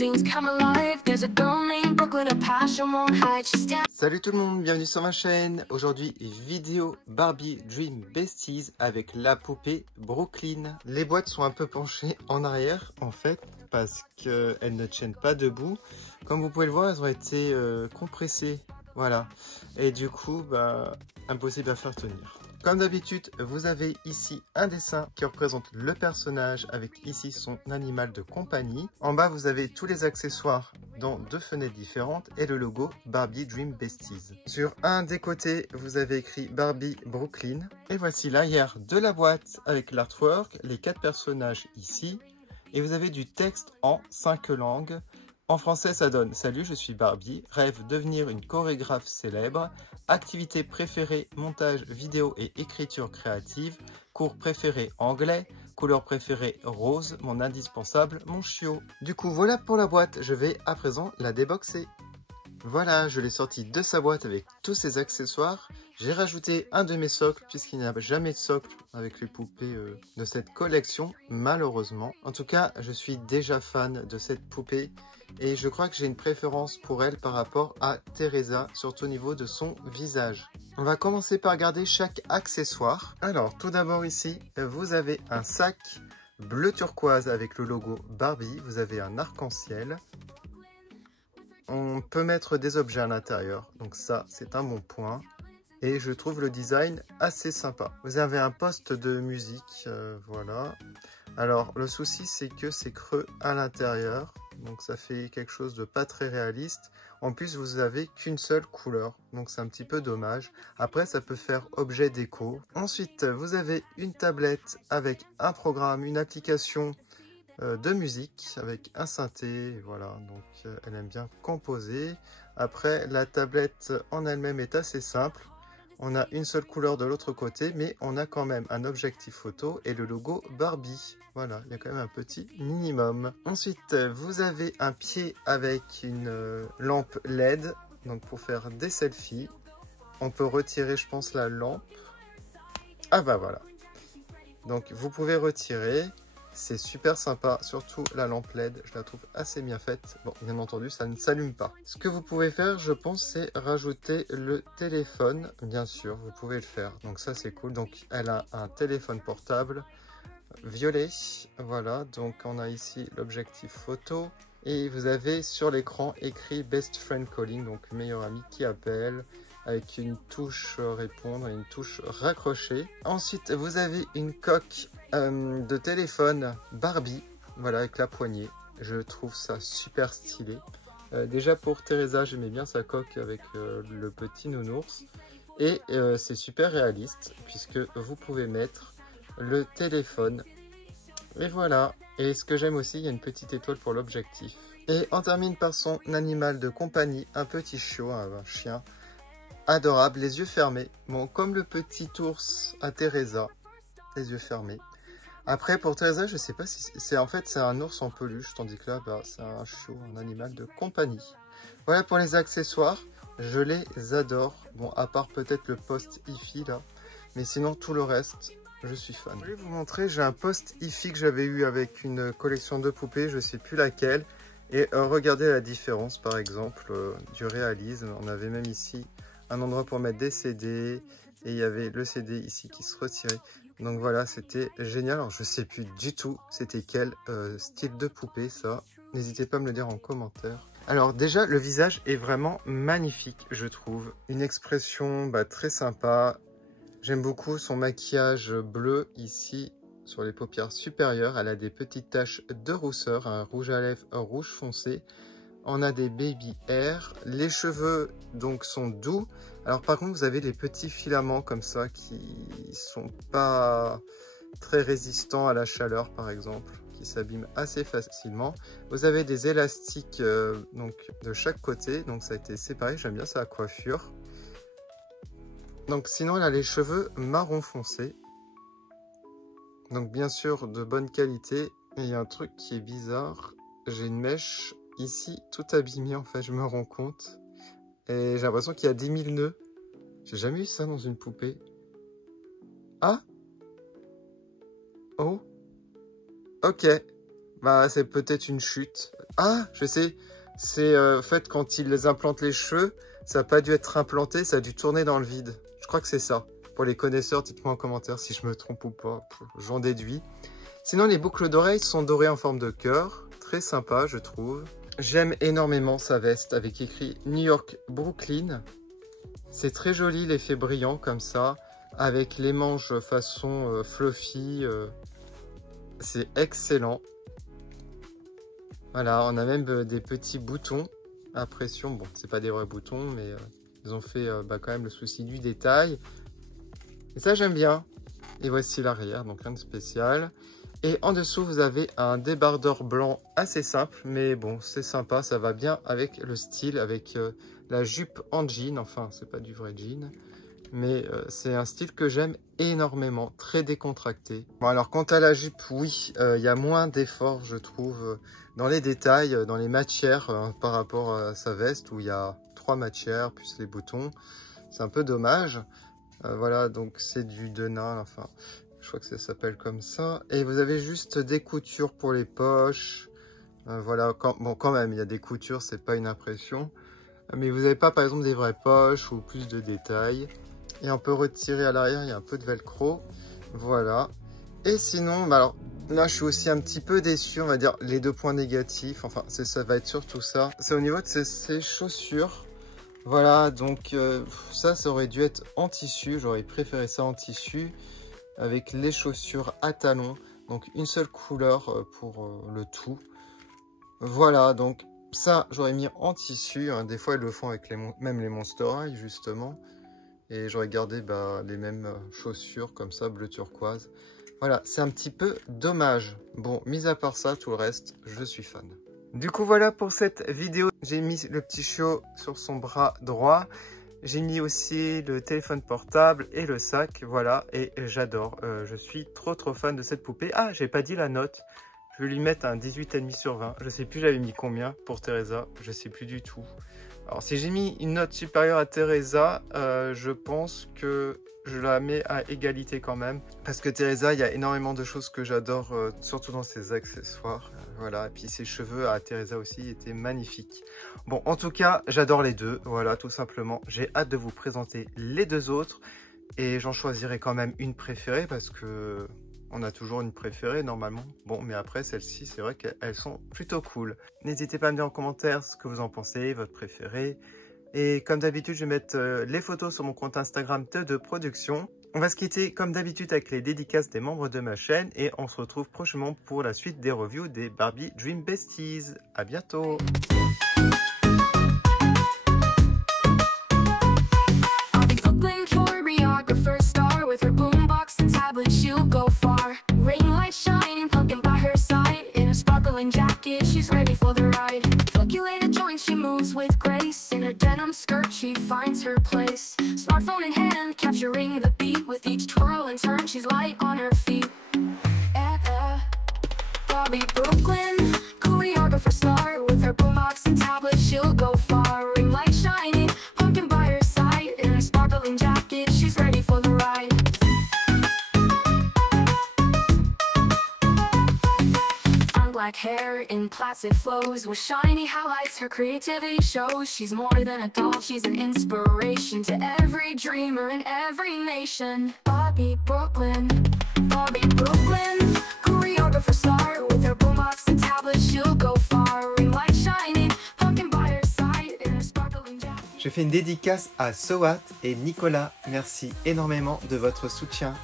Salut tout le monde, bienvenue sur ma chaîne. Aujourd'hui, vidéo Barbie Dream Besties avec la poupée Brooklyn. Les boîtes sont un peu penchées en arrière en fait parce qu'elles ne tiennent pas debout. Comme vous pouvez le voir, elles ont été compressées. Voilà. Et du coup, impossible à faire tenir. Comme d'habitude, vous avez ici un dessin qui représente le personnage avec ici son animal de compagnie. En bas, vous avez tous les accessoires dans deux fenêtres différentes et le logo Barbie Dream Besties. Sur un des côtés, vous avez écrit Barbie Brooklyn. Et voici l'arrière de la boîte avec l'artwork, les 4 personnages ici. Et vous avez du texte en 5 langues. En français, ça donne « Salut, je suis Barbie, rêve devenir une chorégraphe célèbre, activité préférée, montage vidéo et écriture créative, cours préféré anglais, couleur préférée rose, mon indispensable, mon chiot ». Du coup, voilà pour la boîte, je vais à présent la déboxer. Voilà, je l'ai sorti de sa boîte avec tous ses accessoires. J'ai rajouté un de mes socles puisqu'il n'y a jamais de socle avec les poupées de cette collection, malheureusement. En tout cas, je suis déjà fan de cette poupée et je crois que j'ai une préférence pour elle par rapport à Teresa, surtout au niveau de son visage. On va commencer par regarder chaque accessoire. Alors, tout d'abord ici, vous avez un sac bleu turquoise avec le logo Barbie. Vous avez un arc-en-ciel. On peut mettre des objets à l'intérieur, donc ça c'est un bon point. Et je trouve le design assez sympa. Vous avez un poste de musique, voilà. Alors le souci c'est que c'est creux à l'intérieur, donc ça fait quelque chose de pas très réaliste. En plus vous avez qu'une seule couleur, donc c'est un petit peu dommage. Après ça peut faire objet déco. Ensuite vous avez une tablette avec un programme, une application de musique avec un synthé, voilà, donc elle aime bien composer. Après la tablette en elle-même est assez simple, on a une seule couleur de l'autre côté, mais on a quand même un objectif photo et le logo Barbie, voilà, il y a quand même un petit minimum. Ensuite vous avez un pied avec une lampe LED, donc pour faire des selfies. On peut retirer je pense la lampe, ah bah voilà, donc vous pouvez retirer. C'est super sympa, surtout la lampe LED, je la trouve assez bien faite. Bon, bien entendu, ça ne s'allume pas. Ce que vous pouvez faire, je pense, c'est rajouter le téléphone. Bien sûr, vous pouvez le faire. Donc ça, c'est cool. Donc, elle a un téléphone portable violet. Voilà, donc on a ici l'objectif photo. Et vous avez sur l'écran écrit Best Friend Calling, donc meilleur ami qui appelle, avec une touche répondre et une touche raccrocher. Ensuite, vous avez une coque de téléphone Barbie, voilà, avec la poignée. Je trouve ça super stylé. Déjà pour Teresa, j'aimais bien sa coque avec le petit nounours. Et c'est super réaliste, puisque vous pouvez mettre le téléphone. Et voilà. Et ce que j'aime aussi, il y a une petite étoile pour l'objectif. Et on termine par son animal de compagnie, un petit chiot, un chien adorable, les yeux fermés. Bon, comme le petit ours à Teresa, les yeux fermés. Après, pour Teresa, je sais pas si c'est en fait c'est un ours en peluche, tandis que là, c'est un chiot, un animal de compagnie. Voilà pour les accessoires, je les adore. Bon, à part peut-être le post hi-fi là, mais sinon tout le reste, je suis fan. Je vais vous montrer, j'ai un post hi-fi que j'avais eu avec une collection de poupées, je sais plus laquelle. Et regardez la différence, par exemple, du réalisme. On avait même ici un endroit pour mettre des CD et il y avait le CD ici qui se retirait. Donc voilà, c'était génial. Alors je sais plus du tout c'était quel style de poupée ça. N'hésitez pas à me le dire en commentaire. Alors déjà, le visage est vraiment magnifique, je trouve. Une expression très sympa. J'aime beaucoup son maquillage bleu ici sur les paupières supérieures. Elle a des petites taches de rousseur, un rouge à lèvres rouge foncé. On a des baby hair. Les cheveux donc sont doux. Alors par contre vous avez des petits filaments comme ça qui sont pas très résistants à la chaleur par exemple, qui s'abîment assez facilement. Vous avez des élastiques donc de chaque côté, donc ça a été séparé. J'aime bien sa coiffure. Donc sinon elle a les cheveux marron foncé. Donc bien sûr de bonne qualité. Et il y a un truc qui est bizarre. J'ai une mèche ici tout abîmée en fait, je me rends compte. Et j'ai l'impression qu'il y a 10 000 nœuds. J'ai jamais eu ça dans une poupée. Ah! Oh! Ok. C'est peut-être une chute. Ah, je sais. C'est en fait quand ils implantent les cheveux, ça n'a pas dû être implanté, ça a dû tourner dans le vide. Je crois que c'est ça. Pour les connaisseurs, dites-moi en commentaire si je me trompe ou pas. J'en déduis. Sinon, les boucles d'oreilles sont dorées en forme de cœur. Très sympa, je trouve. J'aime énormément sa veste avec écrit New York Brooklyn. C'est très joli, l'effet brillant comme ça. Avec les manches façon fluffy. C'est excellent. Voilà, on a même des petits boutons à pression. Bon, c'est pas des vrais boutons, mais ils ont fait quand même le souci du détail. Et ça, j'aime bien. Et voici l'arrière, donc rien de spécial. Et en dessous, vous avez un débardeur blanc assez simple, mais bon, c'est sympa, ça va bien avec le style, avec la jupe en jean. Enfin, c'est pas du vrai jean, mais c'est un style que j'aime énormément, très décontracté. Bon, alors quant à la jupe, oui, il y a moins d'efforts, je trouve, dans les détails, dans les matières, par rapport à sa veste, où il y a 3 matières, plus les boutons. C'est un peu dommage. Voilà, donc c'est du denim, enfin... Je crois que ça s'appelle comme ça. Et vous avez juste des coutures pour les poches. Voilà, bon, quand même, il y a des coutures, c'est pas une impression. Mais vous n'avez pas, par exemple, des vraies poches ou plus de détails. Et on peut retirer à l'arrière, il y a un peu de velcro. Voilà. Et sinon, bah alors, là, je suis aussi un petit peu déçu, on va dire, les 2 points négatifs. Enfin, ça va être surtout ça. C'est au niveau de ces chaussures. Voilà, donc ça aurait dû être en tissu. J'aurais préféré ça en tissu. Avec les chaussures à talons, donc une seule couleur pour le tout. Voilà, donc ça j'aurais mis en tissu, hein. Des fois ils le font avec même les Monster High justement, et j'aurais gardé les mêmes chaussures comme ça, bleu turquoise. Voilà, c'est un petit peu dommage. Bon, mis à part ça, tout le reste, je suis fan. Du coup voilà pour cette vidéo, j'ai mis le petit chiot sur son bras droit. J'ai mis aussi le téléphone portable et le sac, voilà, et j'adore. Je suis trop fan de cette poupée. Ah, j'ai pas dit la note. Je vais lui mettre un 18,5 sur 20. Je sais plus j'avais mis combien pour Teresa, je sais plus du tout. Alors si j'ai mis une note supérieure à Teresa, je pense que je la mets à égalité quand même. Parce que Teresa, il y a énormément de choses que j'adore, surtout dans ses accessoires. Voilà, et puis ses cheveux à Teresa aussi étaient magnifiques. Bon, en tout cas, j'adore les deux, voilà, tout simplement. J'ai hâte de vous présenter les 2 autres. Et j'en choisirai quand même une préférée parce que on a toujours une préférée normalement. Bon, mais après, celles-ci, c'est vrai qu'elles sont plutôt cool. N'hésitez pas à me dire en commentaire ce que vous en pensez, votre préférée. Et comme d'habitude, je vais mettre les photos sur mon compte Instagram de production. On va se quitter comme d'habitude avec les dédicaces des membres de ma chaîne. Et on se retrouve prochainement pour la suite des reviews des Barbie Dream Besties. À bientôt! With grace in her denim skirt, she finds her place. Smartphone in hand, capturing the beat. With each twirl and turn, she's light on her feet. Barbie Brooklyn, choreographer star. With her boombox and tablet, she'll go far. Ring light shining, pumpkin by her side. In her sparkling jacket, she's ready for the ride. Black hair in placid flows with shiny highlights, her creativity shows. She's more than a doll, she's an inspiration to every dreamer in every nation. Barbie Brooklyn, choreographer star. With her boombox and tablet, she'll go far. Ring light shining, pumpkin by her side in her sparkling jacket. Je fais une dédicace à Soat et Nicolas. Merci énormément de votre soutien.